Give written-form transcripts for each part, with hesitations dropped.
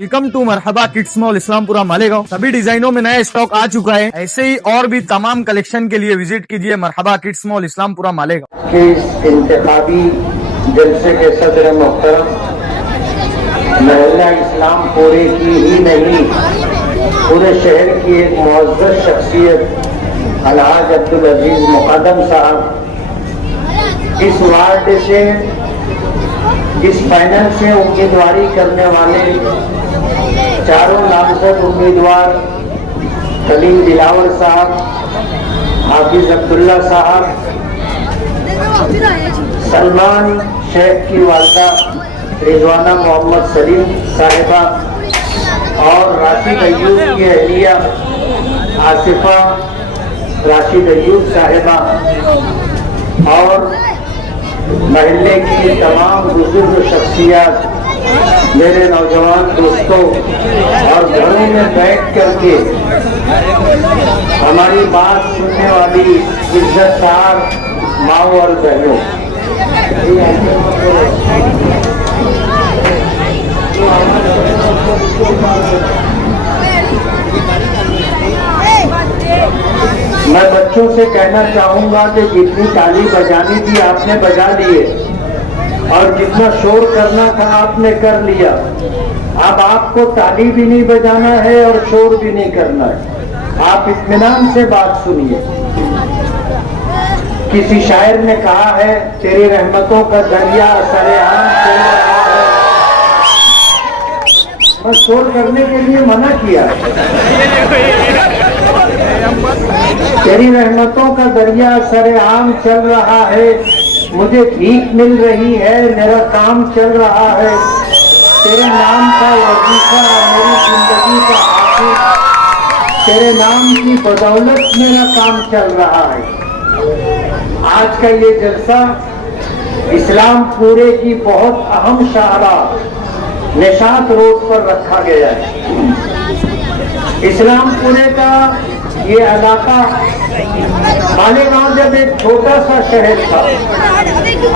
Welcome to Marhaba kids mall Islampura Malegaon. सभी डिजाइनों में नया स्टॉक आ चुका है। ऐसे ही और भी तमाम कलेक्शन के लिए विजिट कीजिए मरहबा किड्स मॉल इस्लामपुरा मालेगांव। के इस इंतखाबी जलसे के सदर मोहतरम महल्ला इस्लामपुरे की ही नहीं पूरे शहर की एक मुअज़्ज़ज़ शख्सियत अलहाज अब्दुल अजीज मुक़द्दम साहब इस वार्ड से इस पैनल से उम्मीदवारी करने वाले चारों नामजद उम्मीदवार कलीम दिलावर साहब, हाफिज अब्दुल्ला साहब, सलमान शेख की वालदा रिजवाना मोहम्मद सलीम साहिबा और राशिद अय्यूब की अहलिया आसिफा राशिद अय्यूब साहिबा और महल्ले की तमाम बुजुर्ग शख्सियत, मेरे नौजवान दोस्तों और घरों में बैठ करके हमारी बात सुनने वाली इज्जतदार माओ और बहनों, मैं बच्चों से कहना चाहूंगा कि जितनी ताली बजानी थी आपने बजा लिए और जितना शोर करना था आपने कर लिया। अब आपको ताली भी नहीं बजाना है और शोर भी नहीं करना है। आप इत्मीनान से बात सुनिए। किसी शायर ने कहा है, तेरी रहमतों का दरिया सरेआम चल रहा है। बस शोर करने के लिए मना किया है। तेरी रहमतों का दरिया सरेआम चल रहा है, मुझे भीख मिल रही है, मेरा काम चल रहा है। तेरे नाम का वजीफा मेरी जिंदगी का आखिर, तेरे नाम की बदौलत मेरा काम चल रहा है। आज का ये जलसा इस्लामपुरे की बहुत अहम शाहरा निशात रोड पर रखा गया है। इस्लामपुरे का ये इलाका मालेगांव जब एक छोटा सा शहर था,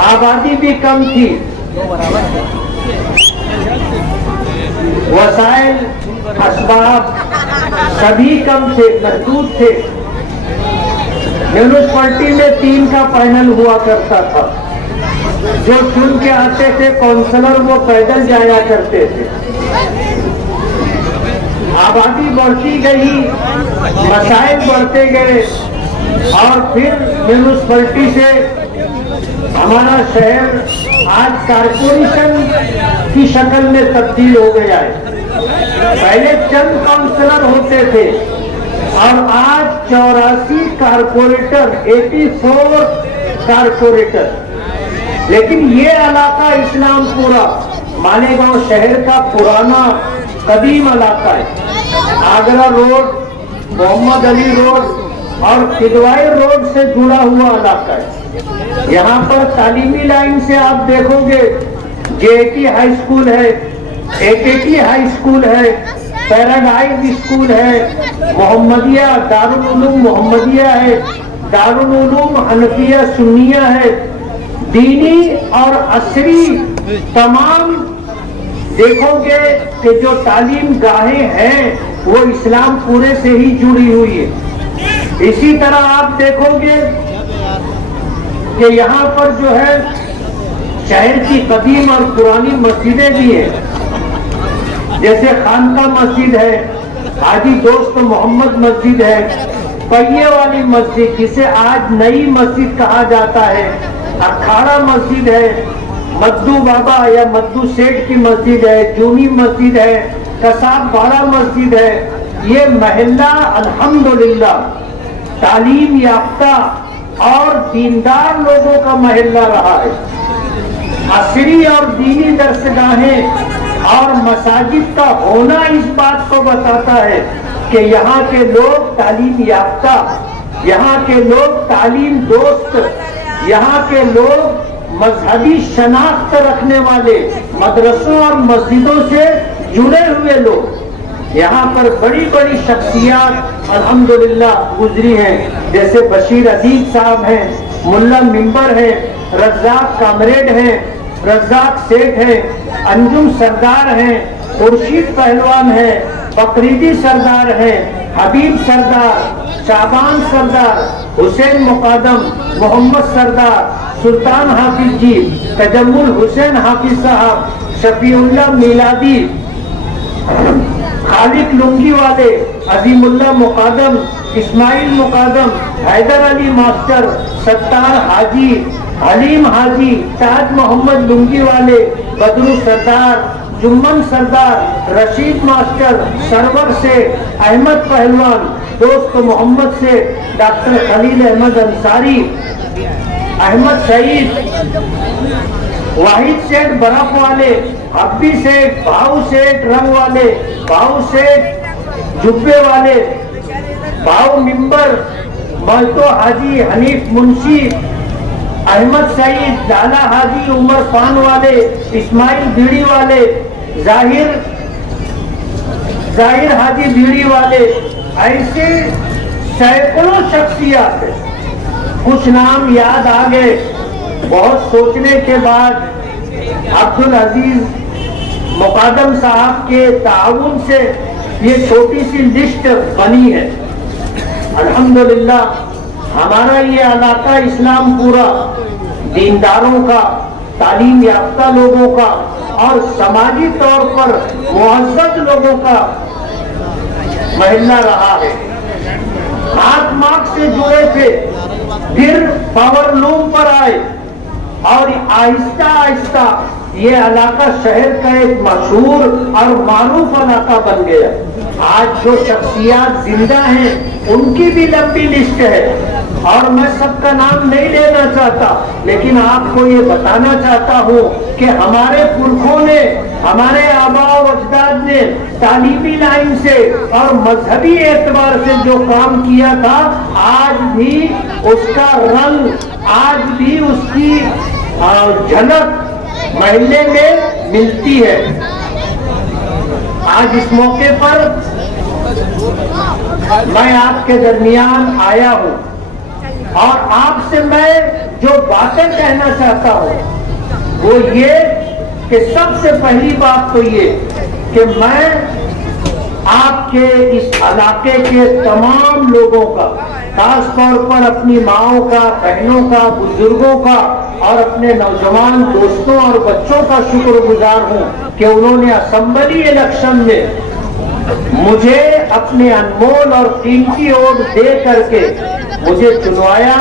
आबादी भी कम थी, वसाइल असबाब सभी कम थे, महदूद थे। म्यूनिसिपैलिटी में 3 का पैनल हुआ करता था। जो चुन के आते थे काउंसलर वो पैदल जाया करते थे। आबादी बढ़ती गई, मसाइल बढ़ते गए और फिर म्यूनिसिपैलिटी से हमारा शहर आज कारपोरेशन की शक्ल में तब्दील हो गया है। पहले चंद काउंसलर होते थे और आज 84 कारपोरेटर, 84 कारपोरेटर। लेकिन ये इलाका इस्लामपुरा मालेगांव शहर का पुराना कदीम इलाका है। आगरा रोड, मोहम्मद अली रोड और किदवाई रोड से जुड़ा हुआ इलाका है। यहाँ पर तालीमी लाइन से आप देखोगे जेटी हाई स्कूल है, एकेटी हाई स्कूल है, पैराडाइज स्कूल है, मोहम्मदिया दारुल उलूम मोहम्मदिया है, दारुल उलूम हनफिया सुन्निया है। दीनी और असरी तमाम देखोगे कि जो तालीम गाहें हैं वो इस्लामपुरे से ही जुड़ी हुई है। इसी तरह आप देखोगे कि यहाँ पर जो है शहर की कदीम और पुरानी मस्जिदें भी हैं। जैसे खानका मस्जिद है, हाजी दोस्त मोहम्मद मस्जिद है, पहिए वाली मस्जिद जिसे आज नई मस्जिद कहा जाता है, अखाड़ा मस्जिद है, मद्दू बाबा या मद्दू सेठ की मस्जिद है, जूनी मस्जिद है, कसाब बाड़ा मस्जिद है। ये महल्ला अल्हम्दुलिल्लाह तालीम याफ्ता और दीनदार लोगों का महल्ला रहा है। असरी और दीनी दरसगाहें और मसाजिद का होना इस बात को बताता है कि यहाँ के लोग तालीम याफ्ता, यहाँ के लोग तालीम दोस्त, यहाँ के लोग मजहबी शनाख्त रखने वाले, मदरसों और मस्जिदों से जुड़े हुए लोग। यहाँ पर बड़ी बड़ी शख्सियत अल्हम्दुलिल्लाह गुजरी हैं। जैसे बशीर अदीब साहब हैं, मुल्ला मिंबर हैं, रज़ाक कामरेड हैं, रज़ाक सेठ हैं, अंजुम सरदार हैं, खुर्शीद पहलवान हैं, फरीदी सरदार हैं, हबीब सरदार, शाबान सरदार, हुसैन मुकादम, मोहम्मद सरदार, सुल्तान हाफिज जी, तजम्मुल हुसैन हाफिज साहब, शफीउल्लाह मिलादी, खालिद लुंगी वाले, अजीमुल्लाह मुकादम, इस्माइल मुकादम, हैदर अली मास्टर, सत्तार हाजी, हलीम हाजी, ताज मोहम्मद लुंगी वाले, बदरू सरदार, जुम्मन सरदार, रशीद मास्टर, सरवर से, अहमद पहलवान, दोस्त मोहम्मद से, डॉक्टर खलील अहमद अंसारी, अहमद सईद, वाहिद सेठ बर्फ वाले, हब्बी सेठ, भाऊ सेठ रंग वाले, भाऊ सेठ जुब्बे वाले, भाऊ मिंबर, मलतो हाजी, हनीफ मुंशी, अहमद सईद, लाला हाजी, उमर खान वाले, इस्माइल बीड़ी वाले, जाहिर हाजी बीड़ी वाले, ऐसे सैकड़ों शख्सियत है। कुछ नाम याद आ गए। बहुत सोचने के बाद अब्दुल अजीज मुकादम साहब के ताउन से ये छोटी सी लिस्ट बनी है। अल्हम्दुलिल्लाह हमारा ये इलाका इस्लामपुरा दीनदारों का, तालीम याफ्ता लोगों का और समाजी तौर पर मुअज़्ज़ज़ लोगों का महल्ला रहा है। हाथ मार्ग से जुड़े थे, फिर पावर लूम पर आए और आहिस्ता आहिस्ता ये इलाका शहर का एक मशहूर और मारूफ इलाका बन गया। आज जो शख्सियत जिंदा हैं उनकी भी लंबी लिस्ट है और मैं सबका नाम नहीं लेना चाहता, लेकिन आपको ये बताना चाहता हूँ कि हमारे पुरखों ने, हमारे आबा और अजदाद ने तालीमी लाइन से और मजहबी एतबार से जो काम किया था, आज भी उसका रंग, आज भी उसकी झलक महल्ले में मिलती है। आज इस मौके पर मैं आपके दरमियान आया हूँ और आपसे मैं जो बातें कहना चाहता हूँ वो ये कि सबसे पहली बात तो ये कि मैं आपके इस इलाके के तमाम लोगों का, खास तौर पर अपनी माओं का, बहनों का, बुजुर्गों का और अपने नौजवान दोस्तों और बच्चों का शुक्रगुजार हूँ कि उन्होंने असेंबली इलेक्शन में मुझे अपने अनमोल और कीमती वोट दे करके मुझे चुनवाया,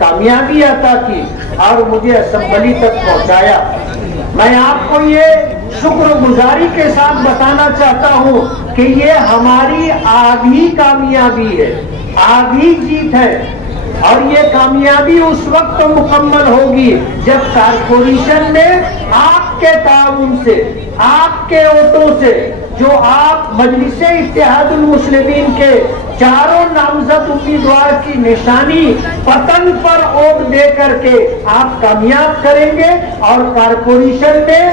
कामयाबी अता की और मुझे असेंबली तक पहुंचाया। मैं आपको ये शुक्रगुजारी के साथ बताना चाहता हूँ कि ये हमारी आधी कामयाबी है, आधी जीत है और ये कामयाबी उस वक्त मुकम्मल होगी जब कारपोरेशन में आपके ताउन से, आपके वोटों से, जो आप मजलिसे इत्तेहादुल मुस्लिमीन के चारों नामजद उम्मीदवार की निशानी पतन पर वोट दे करके आप कामयाब करेंगे और कारपोरेशन में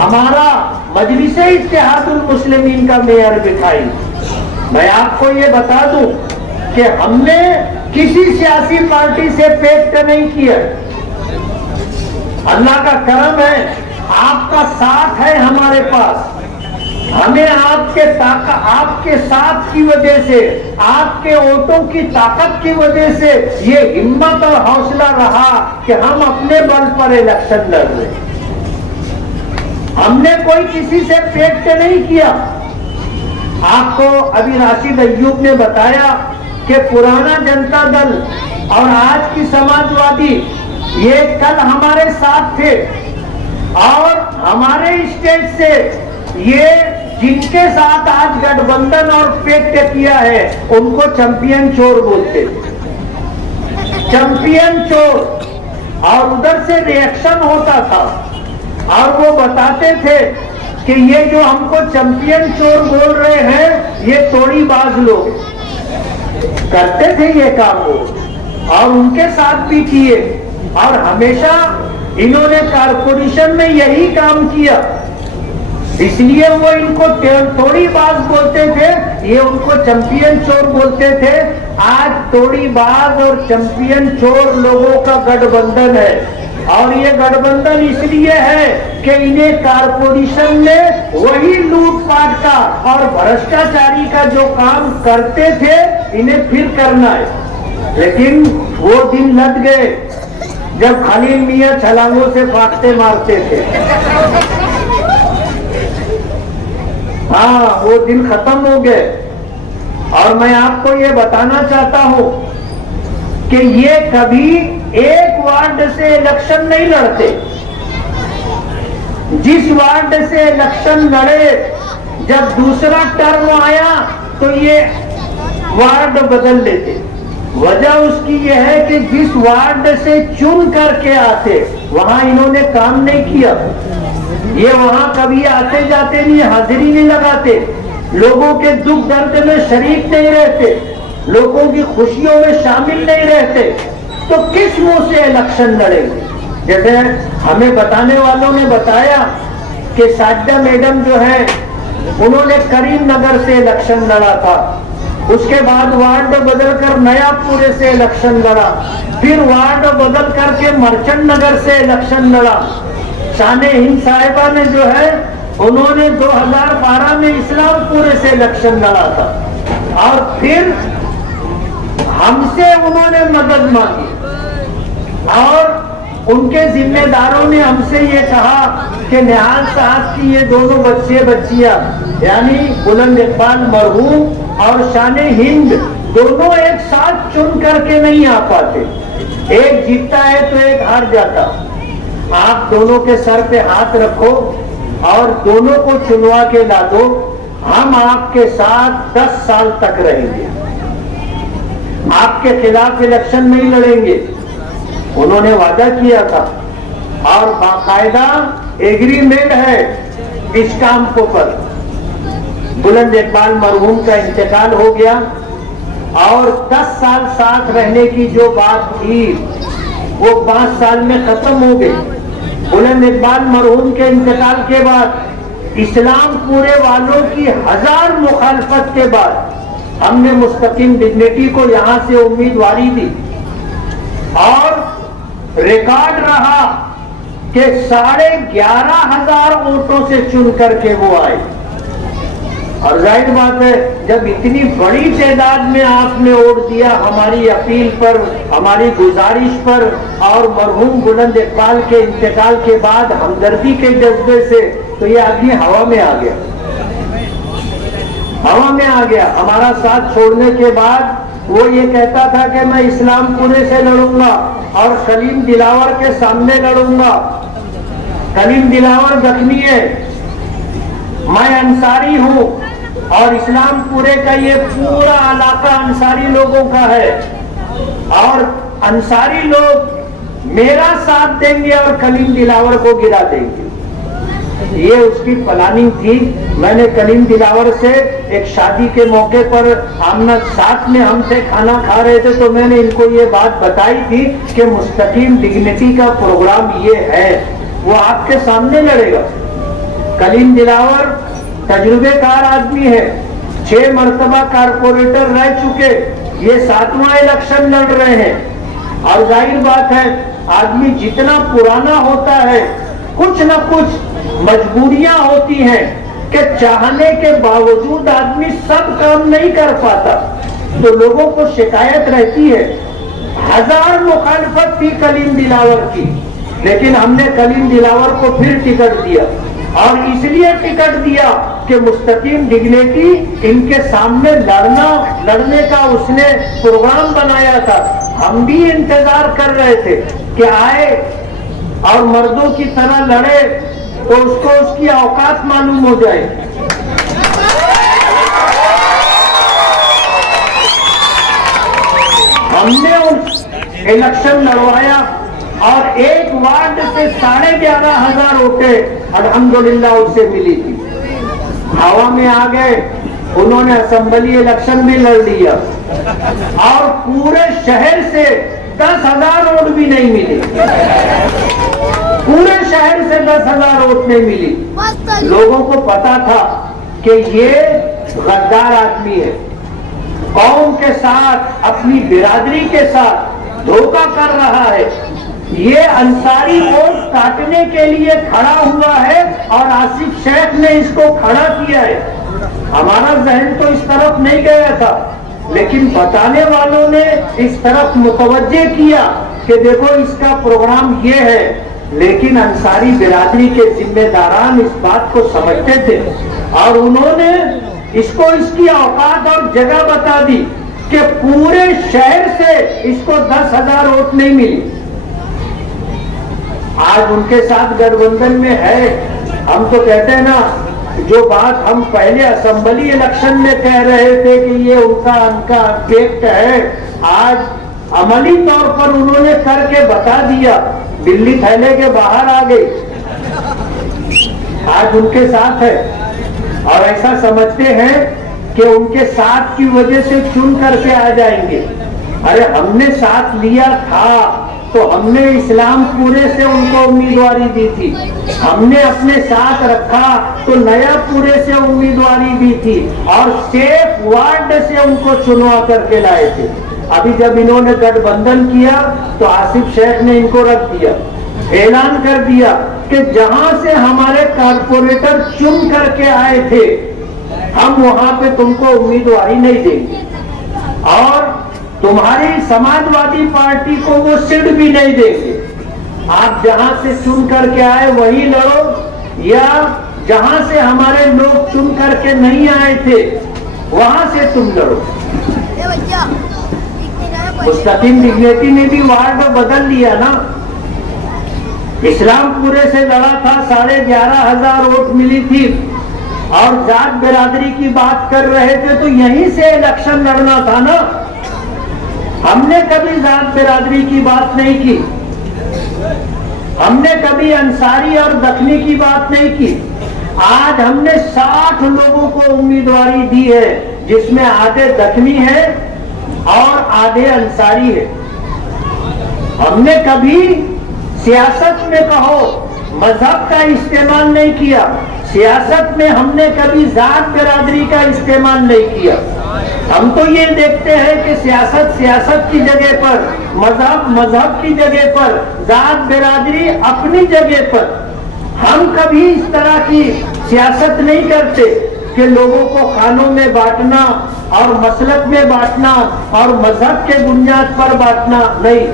हमारा मजलिसे इत्तेहादुल मुस्लिमीन का मेयर बिठाई। मैं आपको ये बता दूं कि हमने किसी सियासी पार्टी से पेक्ट नहीं किया। अल्लाह का करम है, आपका साथ है हमारे पास। हमें आपके साथ की वजह से, आपके वोटों की ताकत की वजह से ये हिम्मत और हौसला रहा कि हम अपने बल पर इलेक्शन लड़ रहे। हमने कोई किसी से पेक्ट नहीं किया। आपको अभी राशिद अय्यूब ने बताया कि पुराना जनता दल और आज की समाजवादी ये कल हमारे साथ थे और हमारे स्टेट से ये जिनके साथ आज गठबंधन और पेक्ट किया है उनको चैंपियन चोर बोलते, चैंपियन चोर। और उधर से रिएक्शन होता था और वो बताते थे कि ये जो हमको चैंपियन चोर बोल रहे हैं ये तोड़ीबाज लोग करते थे ये काम वो, और उनके साथ भी किए और हमेशा इन्होंने कारपोरेशन में यही काम किया, इसलिए वो इनको तोड़ीबाज बोलते थे, ये उनको चैंपियन चोर बोलते थे। आज तोड़ीबाज और चैंपियन चोर लोगों का गठबंधन है। اور یہ گٹھبندھن اس لیے ہے کہ انہیں کارپوریشن میں وہی لوٹ پاٹ کا اور بھرشٹاچاری کا جو کام کرتے تھے انہیں پھر کرنا ہے. لیکن وہ دن لد گئے جب خلیل میاں چھلانگوں سے پھاٹتے مارتے تھے. ہاں وہ دن ختم ہو گئے. اور میں آپ کو یہ بتانا چاہتا ہوں کہ یہ کبھی ایک وارڈ سے الیکشن نہیں لڑتے. جس وارڈ سے الیکشن لڑے جب دوسرا ٹرم آیا تو یہ وارڈ بدل لیتے. وجہ اس کی یہ ہے کہ جس وارڈ سے چن کر کے آتے وہاں انہوں نے کام نہیں کیا. یہ وہاں کبھی آتے جاتے نہیں, حاضری نہیں لگاتے, لوگوں کے دکھ درد میں شریک نہیں رہتے, لوگوں کی خوشیوں میں شامل نہیں رہتے, تو کس منہ سے الیکشن لڑیں گے؟ جیسے ہمیں بتانے والوں نے بتایا کہ ساجدہ میڈم جو ہے انہوں نے کریم نگر سے الیکشن لڑا تھا, اس کے بعد وارڈ بدل کر نیا پورے سے الیکشن لڑا, پھر وارڈ بدل کر کے مرچنٹ نگر سے الیکشن لڑا. شان ہند صاحبہ نے جو ہے انہوں نے 2012 میں اسلام پورے سے الیکشن لڑا تھا, اور پھر ہم سے انہوں نے مدد مانگی اور ان کے ذمہ داروں نے ہم سے یہ کہا کہ نہال صاحب کی یہ دونوں بچے بچیاں یعنی بلند اقبال مرحوم اور شان ہند دونوں ایک ساتھ چن کر کے نہیں آ پاتے, ایک جیتتا ہے تو ایک ہار جاتا. آپ دونوں کے سر پہ ہاتھ رکھو اور دونوں کو چنوا کے لا دو, ہم آپ کے ساتھ 10 سال تک رہیں گے, آپ کے خلاف الیکشن نہیں لڑیں گے. انہوں نے وعدہ کیا تھا اور باقاعدہ ایگریمنٹ ہے اس کام کو پر. بلند اقبال مرحوم کا انتقال ہو گیا اور 10 سال ساتھ رہنے کی جو بات تھی وہ 5 سال میں ختم ہو گئی. بلند اقبال مرحوم کے انتقال کے بعد اسلام پورے والوں کی 1000 مخالفت کے بعد ہم نے مستقیم ڈگنیٹی کو یہاں سے امیدواری دی اور ریکارڈ رہا کہ 11,500 ووٹوں سے چن کر کے وہ آئے. اور ظاہر بات ہے جب اتنی بڑی تعداد میں آپ نے ووٹ دیا ہماری اپیل پر, ہماری گزارش پر, اور مرحوم بلند اقبال کے انتقال کے بعد ہمدردی کے جذبے سے, تو یہ آدمی ہوا میں آ گیا, ہوا میں آ گیا. ہمارا ساتھ چھوڑنے کے بعد وہ یہ کہتا تھا کہ میں اسلام پورے سے لڑوں گا اور کلیم دلاور کے سامنے لڑوں گا. کلیم دلاور زخمی ہے, میں انصاری ہوں اور اسلام پورے کا یہ پورا علاقہ انصاری لوگوں کا ہے اور انصاری لوگ میرا ساتھ دیں گے اور کلیم دلاور کو گرا دیں گے. یہ اس کی پلاننگ تھی. میں نے کلیم دلاور سے ایک شادی کے موقع پر آمنا ساتھ میں ہم سے کھانا کھا رہے تھے تو میں نے ان کو یہ بات بتائی تھی کہ مستقیم ڈگنیٹی کا پروگرام یہ ہے, وہ آپ کے سامنے لڑے گا. کلیم دلاور تجربے کار آدمی ہے, 6 مرتبہ کارپوریٹر رہ چکے, یہ 7واں الیکشن لڑ رہے ہیں. اور ظاہر بات ہے آدمی جتنا پرانا ہوتا ہے کچھ نہ کچھ مجبوریاں ہوتی ہیں کہ چاہنے کے باوجود آدمی سب کام نہیں کر پاتا, تو لوگوں کو شکایت رہتی ہے. 1000 مخالفت تھی کلیم دلاور کی, لیکن ہم نے کلیم دلاور کو پھر ٹکٹ دیا, اور اس لیے ٹکٹ دیا کہ مستقیم ڈگنیٹی ان کے سامنے لڑنے کا اس نے پروگرام بنایا تھا. ہم بھی انتظار کر رہے تھے کہ آئے اور مردوں کی طرح لڑے تو اس کو اس کی اوقات معلوم ہو جائے. ہم نے الیکشن لڑوایا اور ایک وارڈ سے 11,500 ووٹیں الحمدللہ اس سے ملی تھی. ہوا میں آ گئے, انہوں نے اسمبلی الیکشن بھی لڑ لیا اور پورے شہر سے 10,000 ووٹ بھی نہیں ملی, پورے شہر سے 10,000 ووٹ نہیں ملی. لوگوں کو پتا تھا کہ یہ غدار آدمی ہے, قوم کے ساتھ اپنی برادری کے ساتھ دھوکہ کر رہا ہے, یہ انصاری ووٹ کاٹنے کے لیے کھڑا ہوا ہے اور آصف شیخ نے اس کو کھڑا کیا ہے. ہمارا ذہن تو اس طرف نہیں گیا تھا، لیکن بتانے والوں نے اس طرف متوجہ کیا کہ دیکھو اس کا پروگرام یہ ہے. لیکن انصاری برادری کے ذمہ داران اس بات کو سمجھتے تھے اور انہوں نے اس کو اس کی اوقات اور جگہ بتا دی کہ پورے شہر سے اس کو 10,000 ووٹ نہیں ملی. آج ان کے ساتھ گٹھ بندھن میں ہے. ہم تو کہتے ہیں نا، جو بات ہم پہلے اسمبلی الیکشن میں کہہ رہے تھے کہ یہ ان کا فیکٹ ہے، آج عملی طور پر انہوں نے کر کے بتا دیا. بلی تھیلے کے باہر آ گئی، آج ان کے ساتھ ہے اور ایسا سمجھتے ہیں کہ ان کے ساتھ کی وجہ سے چن کر کے آ جائیں گے. ارے ہم نے ساتھ لیا تھا تو ہم نے اسلام پورے سے ان کو امیدواری دی تھی، ہم نے اپنے ساتھ رکھا تو نیا پورے سے امیدواری دی تھی اور سیف وارڈ سے ان کو چنوا کر کے لائے تھے. ابھی جب انہوں نے گٹھ بندھن کیا تو آصف شیخ نے ان کو رکھ دیا، اعلان کر دیا کہ جہاں سے ہمارے کارپوریٹر چن کر کے آئے تھے ہم وہاں پہ تم کو امیدواری نہیں دیں گے اور تمہاری سماجوادی پارٹی کو وہ سیٹ بھی نہیں دیں گے. آپ جہاں سے چن کر کے آئے وہی لڑو یا جہاں سے ہمارے لوگ چن کر کے نہیں آئے تھے وہاں سے تم لڑو. مستقیم ڈگنیٹی نے بھی وارڈ بدل لیا نا. اسلام پورے سے لڑا تھا، 11,500 ووٹ ملی تھی اور ذات برادری کی بات کر رہے تھے تو یہیں سے الیکشن لڑنا تھا نا. ہم نے کبھی ذات برادری کی بات نہیں کی، ہم نے کبھی انصاری اور دکنی کی بات نہیں کی. آج ہم نے 60 لوگوں کو امیدواری دی ہے جس میں آدھے دکنی ہے اور آدھے انصاری ہے. ہم نے کبھی سیاست میں کہو مذہب کا استعمال نہیں کیا، سیاست میں ہم نے کبھی ذات برادری کا استعمال نہیں کیا. ہم تو یہ دیکھتے ہیں کہ سیاست کی جگہ پر، مذہب کی جگہ پر، ذات برادری اپنی جگہ پر. ہم کبھی اس طرح کی سیاست نہیں کرتے کہ لوگوں کو خانوں میں بانٹنا اور مسلک میں بانٹنا اور مذہب کے بنیاد پر بانٹنا نہیں.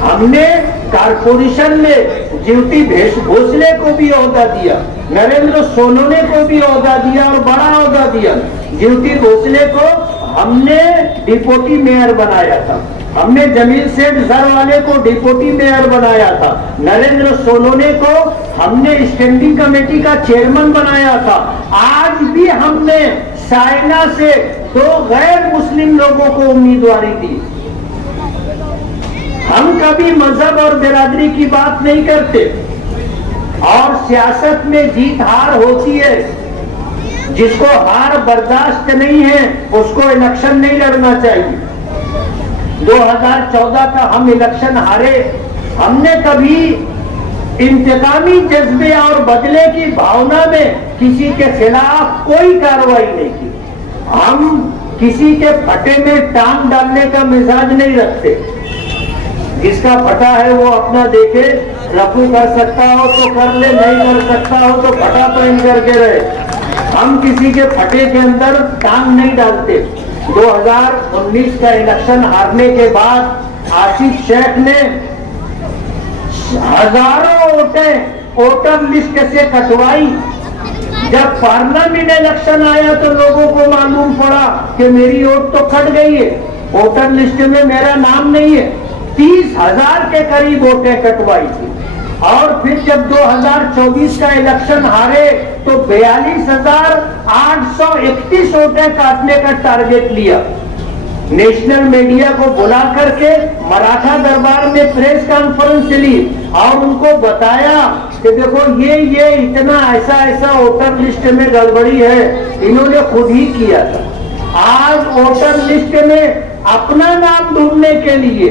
ہم نے کارپوریشن میں جیوتی بھوسلے کو بھی عہدہ دیا، نریندر سونونے کو بھی عہدہ دیا اور بڑا عہدہ دیا. جیوتی بھوسلے کو ہم نے ڈپوٹی میئر بنایا تھا، ہم نے جمیل سیٹھ زر والے کو ڈپوٹی میئر بنایا تھا، نریندر سونونے کو ہم نے اسٹینڈنگ کمیٹی کا چیئرمین بنایا تھا. آج بھی ہم نے سائنا سے 2 غیر مسلم لوگوں کو امیدواری دی. ہم کبھی مذہب اور برادری کی بات نہیں کرتے اور سیاست میں جیت ہار ہوتی ہے. جس کو ہار برداشت نہیں ہے اس کو الیکشن نہیں لڑنا چاہیے. 2014 کا ہم الیکشن ہارے، ہم نے کبھی انتقامی جذبے اور بدلے کی بھاونا میں کسی کے خلاف کوئی کارروائی نہیں کی. ہم کسی کے پھٹے میں ٹانگ ڈالنے کا مزاج نہیں رکھتے. جس کا پھٹا ہے وہ اپنا دیکھے، رفو کر سکتا ہو تو کر لے، نہیں کر سکتا ہو تو پھٹا پہن کر کے رہے. ہم کسی کے پھٹے کے اندر ٹانگ نہیں ڈالتے. 2019 کا الیکشن ہارنے کے بعد آصف شیخ نے ہزاروں ووٹیں ووٹر لسٹ سے کٹوائی. جب پارلیمنٹ الیکشن آیا تو لوگوں کو معلوم پڑا کہ میری ووٹ تو کٹ گئی ہے، ووٹر لسٹ میں میرا نام نہیں ہے. 30,000 کے قریب ووٹیں کٹوائی تھی. اور پھر جب 2024 کا الیکشن ہارے تو 42,831 ووٹیں کاٹنے کا ٹارگٹ لیا. نیشنل میڈیا کو بلا کر کے مراٹھا دربار میں پریس کانفرنس لی اور ان کو بتایا کہ دیکھو یہ اتنا ایسا ووٹر لسٹ میں گڑبڑی ہے، انہوں نے خود ہی کیا تھا. آج ووٹر لسٹ میں اپنا نام ڈھونڈنے کے لیے،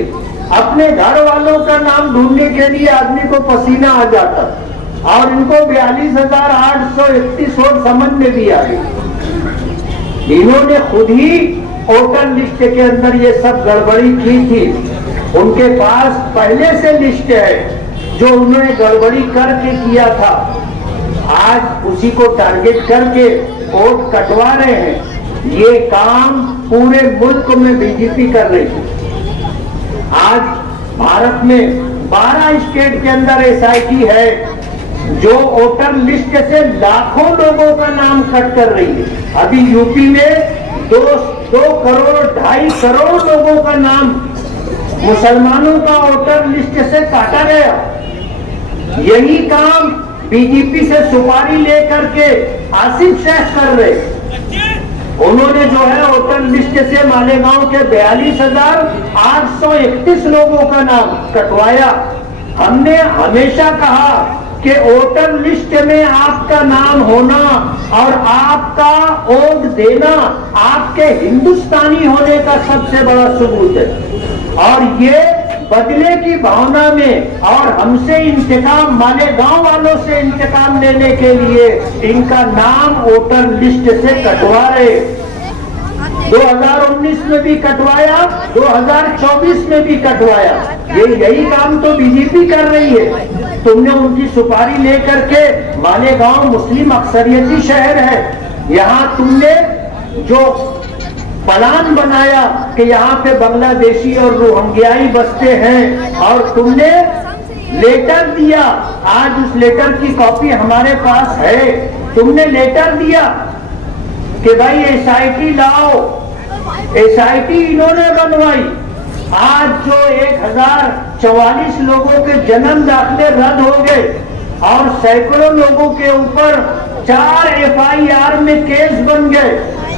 اپنے گھر والوں کا نام ڈھونڈنے کے لیے آدمی کو پسینہ آ جاتا اور ان کو 42,831 ووٹ سمجھ میں بھی آ گئی. انہوں نے خود ہی ووٹر لسٹ کے اندر یہ سب گڑبڑی کی تھی. ان کے پاس پہلے سے لسٹ ہے जो उन्होंने गड़बड़ी करके किया था, आज उसी को टारगेट करके वोट कटवा रहे हैं। ये काम पूरे मुल्क में बीजेपी कर रही है। आज भारत में 12 स्टेट के अंदर एसआईटी है जो वोटर लिस्ट से लाखों लोगों का नाम कट कर रही है। अभी यूपी में 2 करोड़ 2.5 करोड़ लोगों का नाम मुसलमानों का वोटर लिस्ट से काटा गया। यही काम बीजेपी से सुपारी लेकर के आसिफ शेख कर रहे। उन्होंने जो है वोटर लिस्ट से मालेगांव के 42,831 लोगों का नाम कटवाया। हमने हमेशा कहा कि वोटर लिस्ट में आपका नाम होना और आपका वोट देना आपके हिंदुस्तानी होने का सबसे बड़ा सबूत है। और ये बदले की भावना में और हमसे इंतकाम, मालेगांव वालों से इंतकाम लेने के लिए इनका नाम वोटर लिस्ट से कटवा रहे। 2019 में भी कटवाया, 2024 में भी कटवाया। यही काम तो बीजेपी कर रही है। तुमने उनकी सुपारी लेकर के, मालेगांव मुस्लिम अक्सरियती शहर है, यहाँ तुमने जो प्लान बनाया कि यहाँ पे बांग्लादेशी और रोहिंग्याई बसते हैं और तुमने लेटर दिया, आज उस लेटर की कॉपी हमारे पास है। तुमने लेटर दिया कि भाई एसआईटी लाओ, एसआईटी इन्होंने बनवाई। आज जो 1044 लोगों के जन्म दाखिले रद्द हो गए और सैकड़ों लोगों के ऊपर 4 FIR में केस बन गए।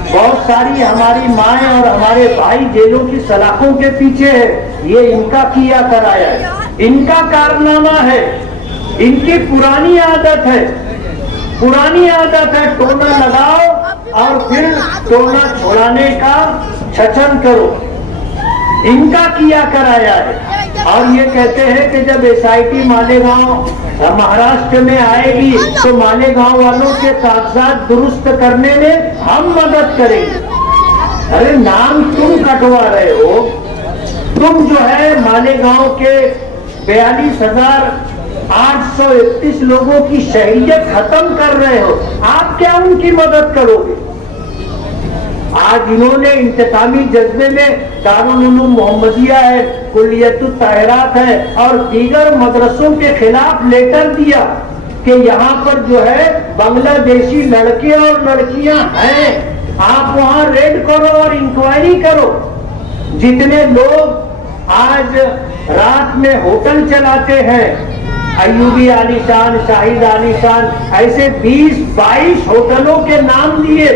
बहुत सारी हमारी माएं और हमारे भाई जेलों की सलाखों के पीछे है। ये इनका किया कराया है, इनका कारनामा है, इनकी पुरानी आदत है। पुरानी आदत है टोना लगाओ और फिर टोना छोड़ाने का छचन करो। इनका किया कराया है। और ये कहते हैं कि जब एसआईटी मालेगांव महाराष्ट्र में आएगी तो मालेगांव वालों के कागजात दुरुस्त करने में हम मदद करेंगे। अरे नाम तुम कटवा रहे हो, तुम जो है मालेगांव के 42,831 लोगों की शहरियत खत्म कर रहे हो। आप क्या उनकी मदद करोगे? आज इन्होंने इंतकामी जज्बे में दारुल उलूम मोहम्मदिया है, कुल्लियतुत ताहिरात है और दीगर मदरसों के खिलाफ लेटर दिया कि यहाँ पर जो है बांग्लादेशी लड़के और लड़कियां हैं, आप वहाँ रेड करो और इंक्वायरी करो। जितने लोग आज रात में होटल चलाते हैं, अयूबी आलीशान, शाहिद आलीशान, ऐसे 20-22 होटलों के नाम दिए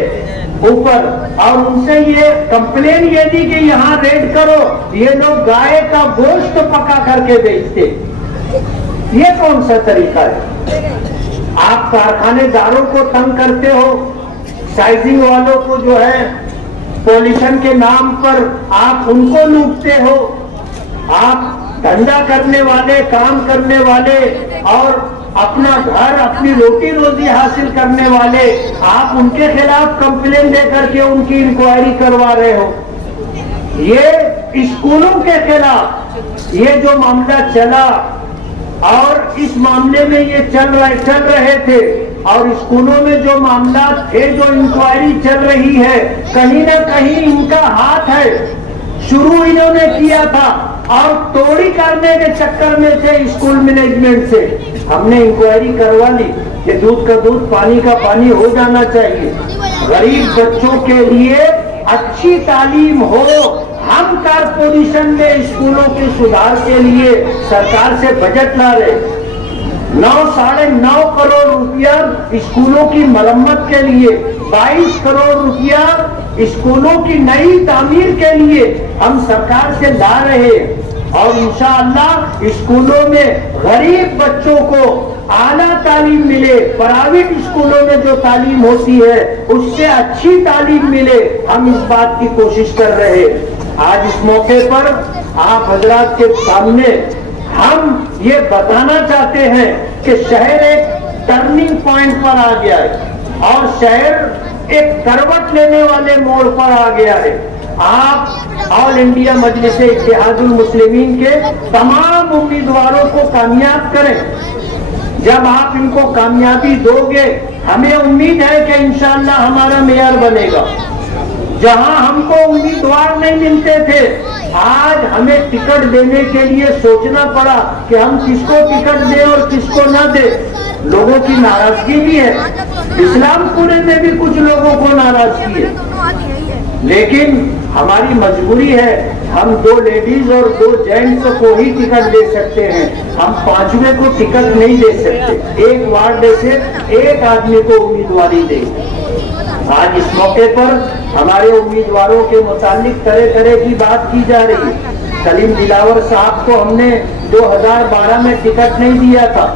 ऊपर और उनसे ये कंप्लेन ये दी कि यहाँ रेड करो, ये लोग गाय का गोश्त पका करके बेचते। ये कौन सा तरीका है? आप कारखानेदारों को तंग करते हो, साइजिंग वालों को जो है पॉल्यूशन के नाम पर आप उनको लूटते हो। आप धंधा करने वाले, काम करने वाले और अपना घर, अपनी रोटी रोजी हासिल करने वाले, आप उनके खिलाफ कंप्लेन लेकर के उनकी इंक्वायरी करवा रहे हो। ये स्कूलों के खिलाफ ये जो मामला चला और इस मामले में ये चल रहे थे और स्कूलों में जो मामला थे, जो इंक्वायरी चल रही है, कहीं ना कहीं इनका हाथ है। शुरू इन्होंने किया था और तोड़ी करने के चक्कर में थे स्कूल मैनेजमेंट से। हमने इंक्वायरी करवा ली कि दूध का दूध, पानी का पानी हो जाना चाहिए। गरीब बच्चों के लिए अच्छी तालीम हो। हम कारपोरेशन में स्कूलों के सुधार के लिए सरकार से बजट ला रहे। 9-9.5 करोड़ रुपया स्कूलों की मरम्मत के लिए, 22 करोड़ रुपया स्कूलों की नई तामीर के लिए हम सरकार से ला रहे और इंशाअल्लाह स्कूलों में गरीब बच्चों को आला तालीम मिले। प्राइवेट स्कूलों में जो तालीम होती है उससे अच्छी तालीम मिले, हम इस बात की कोशिश कर रहे हैं। आज इस मौके पर आप हजरात के सामने हम ये बताना चाहते हैं कि शहर एक टर्निंग पॉइंट पर आ गया है और शहर एक करवट लेने वाले मोड़ पर आ गया है। آپ ऑल इंडिया मजलिस इत्तेहादुल मुस्लिमीन के तमाम उम्मीदवारों को कामयाब करें। जब आप इनको कामयाबी दोगे, हमें उम्मीद है कि इंशाअल्लाह हमारा मेयर बनेगा। जहां हमको उम्मीदवार नहीं मिलते थे, आज हमें टिकट देने के लिए सोचना पड़ा कि हम किसको टिकट दें और किसको ना दें। लोगों की नाराजगी भी है, इस्लामपुरे में भी कुछ लोगों को नाराजगी है, लेकिन हमारी मजबूरी है, हम 2 लेडीज और 2 जेंट्स को ही टिकट दे सकते हैं, हम 5वें को टिकट नहीं दे सकते। एक वार्ड से एक आदमी को उम्मीदवारी दे। आज इस मौके पर हमारे उम्मीदवारों के मुतालिक तरह तरह की बात की जा रही है। कलीम दिलावर साहब को हमने 2012 में टिकट नहीं दिया था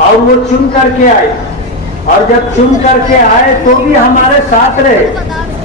और वो चुन करके आए, और जब चुन करके आए तो भी हमारे साथ रहे।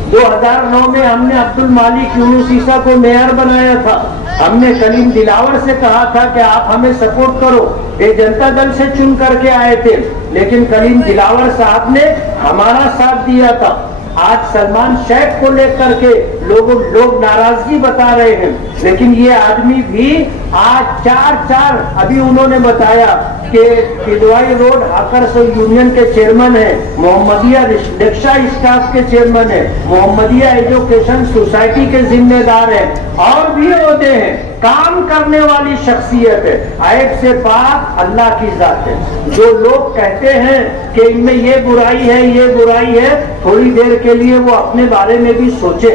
2009 में हमने अब्दुल मालिक यूनुस ईसा को मेयर बनाया था। हमने कलीम दिलावर से कहा था कि आप हमें सपोर्ट करो, ये जनता दल से चुन करके आए थे, लेकिन कलीम दिलावर साहब ने हमारा साथ दिया था। आज सलमान शेख को लेकर के लोग नाराजगी बता रहे हैं, लेकिन ये आदमी भी आज 4 अभी उन्होंने बताया कि किदवाई रोड हाकर्स यूनियन के चेयरमैन है, मोहम्मदिया रिक्शा स्टाफ के चेयरमैन है, मोहम्मदिया एजुकेशन सोसाइटी के जिम्मेदार है, और भी ओहदे हैं। काम करने वाली शख्सियत है, ऐब से पाक अल्लाह की जात है। जो लोग कहते हैं कि इनमें ये बुराई है, ये बुराई है, थोड़ी देर के लिए वो अपने बारे में भी सोचे,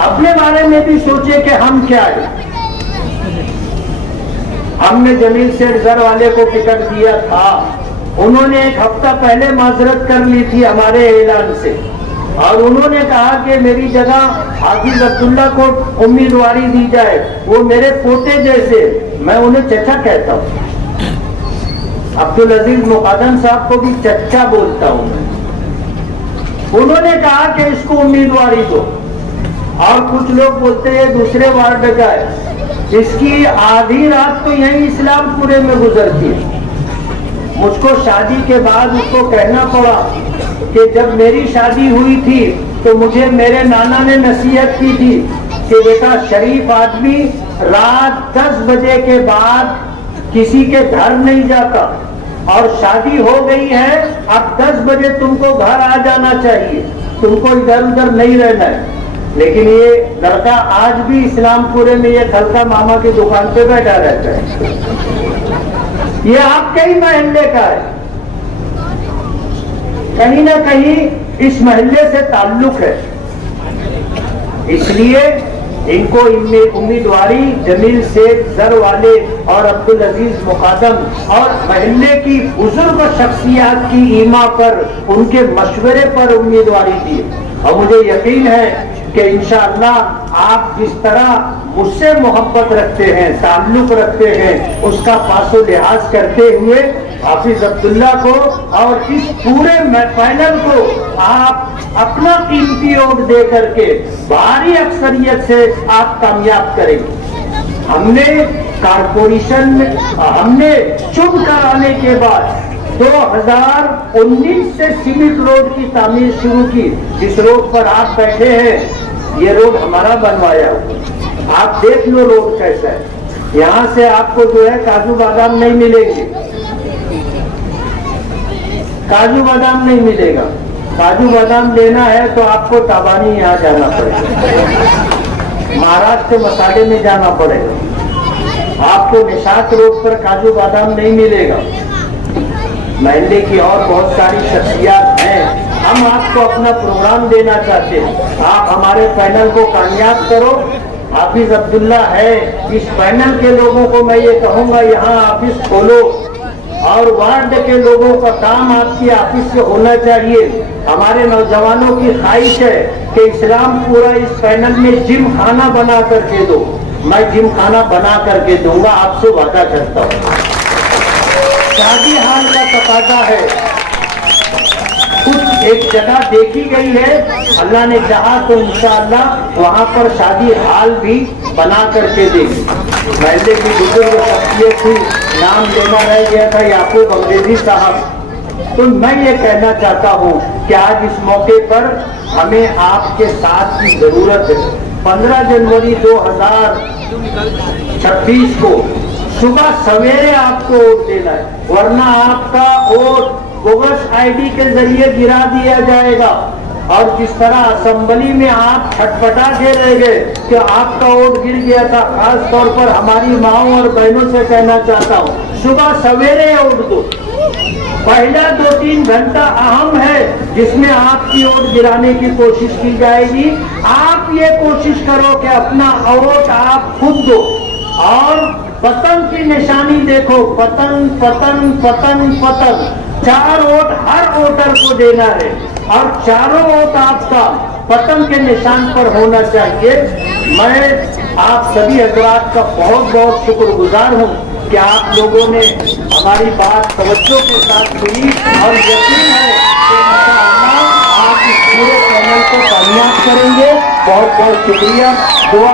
अपने बारे में भी सोचे कि हम क्या है। हमने जमील सेठ जर वाले को टिकट दिया था, उन्होंने 1 हफ्ता पहले माजरत कर ली थी हमारे ऐलान से, और उन्होंने कहा कि मेरी जगह हाफिज अब्दुल्ला को उम्मीदवारी दी जाए। वो मेरे पोते जैसे, मैं उन्हें चचा कहता हूँ, अब्दुल अजीज मुकादम साहब को भी चचा बोलता हूँ मैं। उन्होंने कहा कि इसको उम्मीदवारी दो, और कुछ लोग बोलते हैं दूसरे वार्ड का है। इसकी आधी रात तो यही इस्लामपुरे में गुजरती है। मुझको शादी के बाद उसको कहना पड़ा कि जब मेरी शादी हुई थी तो मुझे मेरे नाना ने नसीहत की थी कि बेटा, शरीफ आदमी रात 10 बजे के बाद किसी के घर नहीं जाता, और शादी हो गई है, अब 10 बजे तुमको घर आ जाना चाहिए, तुमको इधर उधर नहीं रहना है। लेकिन ये लड़का आज भी इस्लामपुरे में ये खलका मामा की दुकान पे बैठा रहता है। ये आपके ही मोहल्ले का है, कहीं ना कहीं इस मोहल्ले से ताल्लुक है, इसलिए इनको इनमें उम्मीदवारी जमील सेठ जर वाले और अब्दुल अजीज मुकादम और मोहल्ले की बुजुर्ग शख्सियत की ईमा पर, उनके मशवरे पर उम्मीदवारी दी। और मुझे यकीन है कि इंशाअल्लाह आप जिस तरह मुझसे मोहब्बत रखते हैं, ताल्लुक रखते हैं, उसका पासो लिहाज करते हुए हाफिज अब्दुल्ला को और इस पूरे पैनल को आप अपना कीमती वोट दे करके भारी अक्सरियत से आप कामयाब करेंगे। हमने कारपोरेशन में हमने चुन कर आने के बाद 2019 से सीमेंट रोड की तामीर शुरू की। जिस रोड पर आप बैठे हैं, ये रोड हमारा बनवाया। आप देख लो रोड कैसा है। यहाँ से आपको जो है काजू बादाम नहीं मिलेंगे, काजू बादाम नहीं मिलेगा। काजू बादाम लेना है तो आपको ताबानी यहाँ जाना पड़ेगा, महाराष्ट्र के मसाले में जाना पड़ेगा। आपको निशात रोड पर काजू बादाम नहीं मिलेगा। महल्ले की और बहुत सारी शख्सियत हैं। हम आपको अपना प्रोग्राम देना चाहते हैं, आप हमारे पैनल को कामयाब करो। हाफिज अब्दुल्ला है, इस पैनल के लोगों को मैं ये कहूँगा यहाँ ऑफिस खोलो, और वार्ड के लोगों का काम आपकी ऑफिस से होना चाहिए। हमारे नौजवानों की ख्वाहिश है कि इस्लामपुरा इस पैनल में जिम खाना बना करके दो। मैं जिम खाना बना करके दूंगा, आपसे वादा करता हूँ। शादी हाल का तकाजा है, कुछ एक जगह देखी गई है, अल्लाह ने चाहा तो इंशाअल्लाह वहाँ पर शादी हाल भी बना करके देंगे। महल्ले की बुजुर्ग शख्सियत थी, नाम लेना रह गया था, याकूब अंग्रेजी साहब। तो मैं ये कहना चाहता हूँ کہ آج اس موقع پر ہمیں آپ کے ساتھ کی ضرورت ہے. 15 جنوری 2026 کو صبح سویرے آپ کو ووٹ دینا ہے, ورنہ آپ کا ووٹ بوگس آئی ڈی کے ذریعے گرا دیا جائے گا. اور جس طرح اسمبلی میں آپ چھٹپٹا کے رہ گئے کہ آپ کا ووٹ گر گیا تھا, خاص طور پر ہماری ماؤں اور بہنوں سے کہنا چاہتا ہوں, صبح سویرے ووٹ دو. پہلا 2-3 گھنٹہ اہم ہے جس میں آپ کی ووٹ گرانے کی کوشش کی جائے گی. آپ یہ کوشش کرو کہ اپنا ووٹ آپ خود دو, اور پتنگ کی نشانی دیکھو, پتنگ پتنگ پتنگ پتنگ. 4 ووٹ ہر ووٹر کو دینا ہے, اور چاروں ووٹ آپ کا پتنگ کے نشان پر ہونا چاہیے. میں آپ سبھی حضرات کا بہت بہت شکر گزار ہوں کہ آپ لوگوں نے ہماری بات توجہ کے ساتھ سنی, اور یقین ہے کہ انشاءاللہ آپ اس پورے چینل کو کامیاب کریں گے. بہت بہت شکریہ. دعا